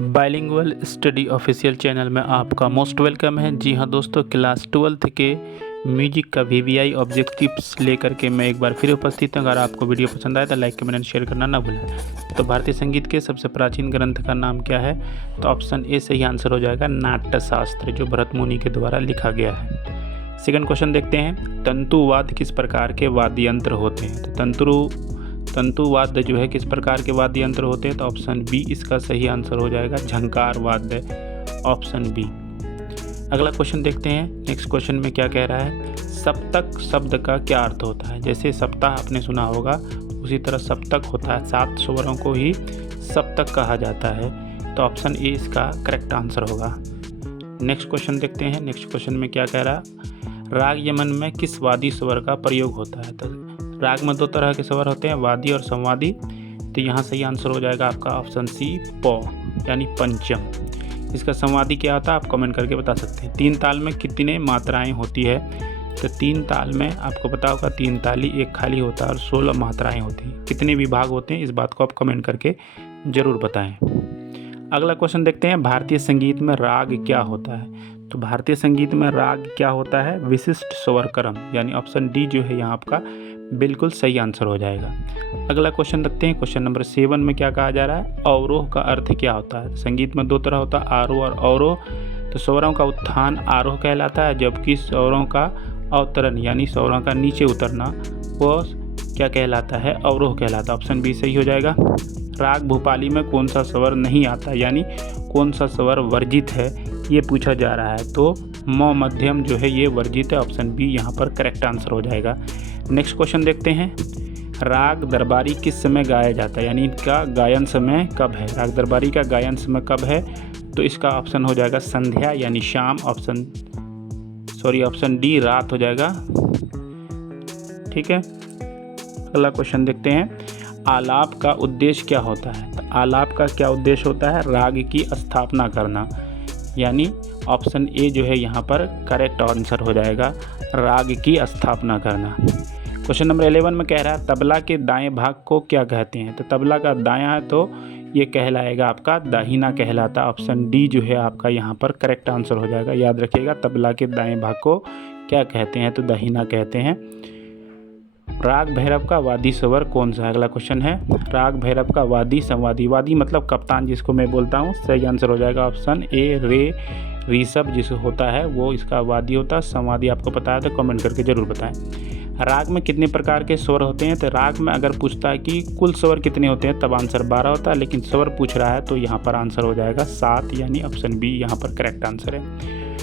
Bilingual study official channel में आपका most welcome है। जी हाँ दोस्तों, क्लास 12th के म्यूजिक का VVI ऑब्जेक्टिव्स लेकर के मैं एक बार फिर उपस्थित हूँ। अगर आपको वीडियो पसंद आए तो लाइक कमेंट शेयर करना ना भूलें। तो भारतीय संगीत के सबसे प्राचीन ग्रंथ का नाम क्या है? तो ऑप्शन ए सही आंसर हो जाएगा नाट्यशास्त्र, जो भरत मुनि के द्वारा लिखा गया है। सेकंड क्वेश्चन देखते हैं, तंतुवाद्य किस प्रकार के वाद्य यंत्र होते हैं? तो तंतुवाद्य जो है किस प्रकार के वाद्य यंत्र होते हैं? तो ऑप्शन बी इसका सही आंसर हो जाएगा झंकार वाद्य, ऑप्शन बी। अगला क्वेश्चन देखते हैं। नेक्स्ट क्वेश्चन में क्या कह रहा है, सप्तक शब्द का क्या अर्थ होता है? जैसे सप्ताह आपने सुना होगा, उसी तरह सप्तक होता है, 7 स्वरों को ही सप्तक कहा जाता है। तो ऑप्शन ए इसका करेक्ट आंसर होगा। नेक्स्ट क्वेश्चन देखते हैं। नेक्स्ट क्वेश्चन में क्या कह रहा, राग यमन में किस वादी स्वर का प्रयोग होता है? तो राग में 2 तरह के स्वर होते हैं, वादी और संवादी। तो यहाँ सही आंसर हो जाएगा आपका ऑप्शन सी प, यानी पंचम। इसका संवादी क्या होता है आप कमेंट करके बता सकते हैं। 3 ताल में कितने मात्राएं होती है? तो 3 ताल में आपको पता होगा 3 ताली 1 खाली होता है और 16 मात्राएं होती हैं। कितने विभाग होते हैं इस बात को आप कमेंट करके ज़रूर बताएं। अगला क्वेश्चन देखते हैं, भारतीय संगीत में राग क्या होता है? तो भारतीय संगीत में राग क्या होता है? विशिष्ट स्वर क्रम, यानी ऑप्शन डी जो है यहाँ आपका बिल्कुल सही आंसर हो जाएगा। अगला क्वेश्चन देखते हैं। क्वेश्चन नंबर 7 में क्या कहा जा रहा है, अवरोह का अर्थ क्या होता है? संगीत में 2 तरह होता है, आरोह और अवरोह। तो स्वरों का उत्थान आरोह कहलाता है, जबकि स्वरों का अवतरण यानी स्वरों का नीचे उतरना वो क्या कहलाता है? अवरोह कहलाता है। ऑप्शन बी सही हो जाएगा। राग भूपाली में कौन सा स्वर नहीं आता, यानी कौन सा स्वर वर्जित है, ये पूछा जा रहा है। तो म मध्यम जो है ये वर्जित है, ऑप्शन बी यहाँ पर करेक्ट आंसर हो जाएगा। नेक्स्ट क्वेश्चन देखते हैं, राग दरबारी किस समय गाया जाता है, यानी इनका गायन समय कब है? राग दरबारी का गायन समय कब है? तो इसका ऑप्शन हो जाएगा संध्या यानी शाम, ऑप्शन डी रात हो जाएगा। ठीक है। अगला क्वेश्चन देखते हैं, आलाप का उद्देश्य क्या होता है? तो आलाप का क्या उद्देश्य होता है? राग की स्थापना करना, यानी ऑप्शन ए जो है यहाँ पर करेक्ट आंसर हो जाएगा, राग की स्थापना करना। क्वेश्चन नंबर 11 में कह रहा है, तबला के दाएं भाग को क्या कहते हैं? तो तबला का दायां है तो ये कहलाएगा आपका दाहिना कहलाता। ऑप्शन डी जो है आपका यहाँ पर करेक्ट आंसर हो जाएगा। याद रखिएगा, तबला के दाएं भाग को क्या कहते हैं? तो दाहिना कहते हैं। राग भैरव का वादी स्वर कौन सा है? अगला क्वेश्चन है, राग भैरव का वादी संवादी, वादी मतलब कप्तान जिसको मैं बोलता हूँ, सही आंसर हो जाएगा ऑप्शन ए रे ऋषभ जिस होता है वो इसका वादी होता है। संवादी आपको पता है तो कमेंट करके ज़रूर बताएं। राग में कितने प्रकार के स्वर होते हैं? तो राग में अगर पूछता है कि कुल स्वर कितने होते हैं तब आंसर 12 होता है, लेकिन स्वर पूछ रहा है तो यहाँ पर आंसर हो जाएगा 7, यानी ऑप्शन बी यहाँ पर करेक्ट आंसर है।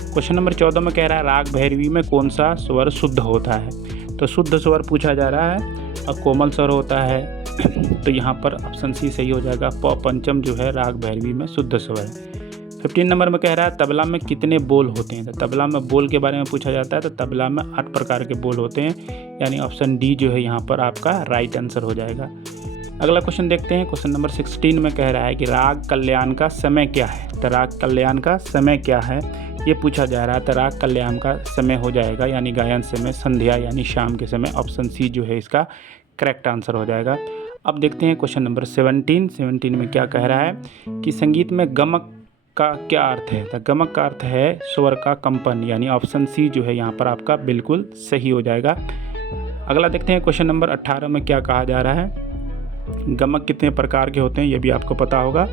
क्वेश्चन नंबर 14 में कह रहा है, राग भैरवी में कौन सा स्वर शुद्ध होता है? तो शुद्ध स्वर पूछा जा रहा है और कोमल स्वर होता है। तो यहाँ पर ऑप्शन सी सही हो जाएगा, प पंचम जो है राग भैरवी में शुद्ध स्वर है। 15 नंबर में कह रहा है, तबला में कितने बोल होते हैं? तो तबला में बोल के बारे में पूछा जाता है। तो तबला में 8 प्रकार के बोल होते हैं, यानी ऑप्शन डी जो है यहाँ पर आपका राइट आंसर हो जाएगा। अगला क्वेश्चन देखते हैं। क्वेश्चन नंबर 16 में कह रहा है कि राग कल्याण का समय क्या है? तो राग कल्याण का समय क्या है ये पूछा जा रहा है। तो राग कल्याण का समय हो जाएगा, यानी गायन समय संध्या यानी शाम के समय, ऑप्शन सी जो है इसका करेक्ट आंसर हो जाएगा। अब देखते हैं क्वेश्चन नंबर 17 में क्या कह रहा है कि संगीत में गमक का क्या अर्थ है? तो गमक का अर्थ है स्वर का कंपन, यानी ऑप्शन सी जो है यहाँ पर आपका बिल्कुल सही हो जाएगा। अगला देखते हैं क्वेश्चन नंबर 18 में क्या कहा जा रहा है, गमक कितने प्रकार के होते हैं ये भी आपको पता होगा।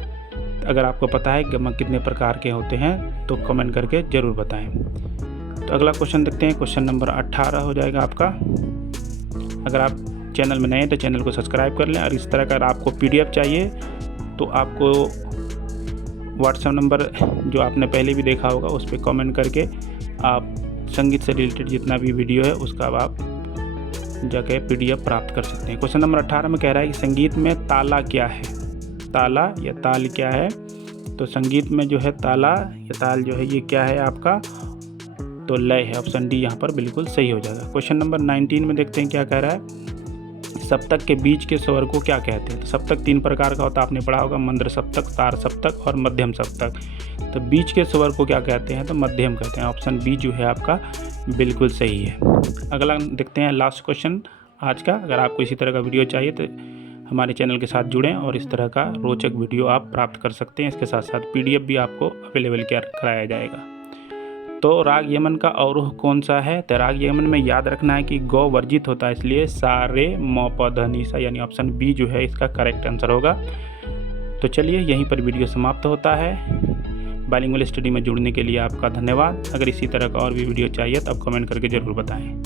अगर आपको पता है गमक कितने प्रकार के होते हैं तो कमेंट करके ज़रूर बताएं। तो अगला क्वेश्चन देखते हैं, क्वेश्चन नंबर 18 हो जाएगा आपका। अगर आप चैनल में नए हैं तो चैनल को सब्सक्राइब कर लें, और इस तरह का आपको PDF चाहिए तो आपको व्हाट्सएप नंबर जो आपने पहले भी देखा होगा उस पर कमेंट करके आप संगीत से रिलेटेड जितना भी वीडियो है उसका आप जाके PDF प्राप्त कर सकते हैं। क्वेश्चन नंबर 18 में कह रहा है कि संगीत में ताला क्या है? ताला या ताल क्या है? तो संगीत में जो है ताला या ताल जो है ये क्या है आपका? तो लय है, ऑप्शन डी यहाँ पर बिल्कुल सही हो जाएगा। क्वेश्चन नंबर 19 में देखते हैं क्या कह रहा है, सप्तक के बीच के स्वर को क्या कहते हैं? तो सप्तक 3 प्रकार का होता है, आपने पढ़ा होगा, मंद्र सप्तक, तार सप्तक और मध्यम सप्तक। तो बीच के स्वर को क्या कहते हैं? तो मध्यम कहते हैं, ऑप्शन बी जो है आपका बिल्कुल सही है। अगला देखते हैं लास्ट क्वेश्चन आज का। अगर आपको इसी तरह का वीडियो चाहिए तो हमारे चैनल के साथ जुड़ें और इस तरह का रोचक वीडियो आप प्राप्त कर सकते हैं। इसके साथ साथ PDF भी आपको अवेलेबल कराया जाएगा। तो राग यमन का अवरोह कौन सा है? तो राग यमन में याद रखना है कि गौ वर्जित होता है, इसलिए सा रे म प ध नि सा यानी ऑप्शन बी जो है इसका करेक्ट आंसर होगा। तो चलिए यहीं पर वीडियो समाप्त होता है। बाइलिंगुअल स्टडी में जुड़ने के लिए आपका धन्यवाद। अगर इसी तरह का और भी वीडियो चाहिए तो आप कमेंट करके ज़रूर बताएं।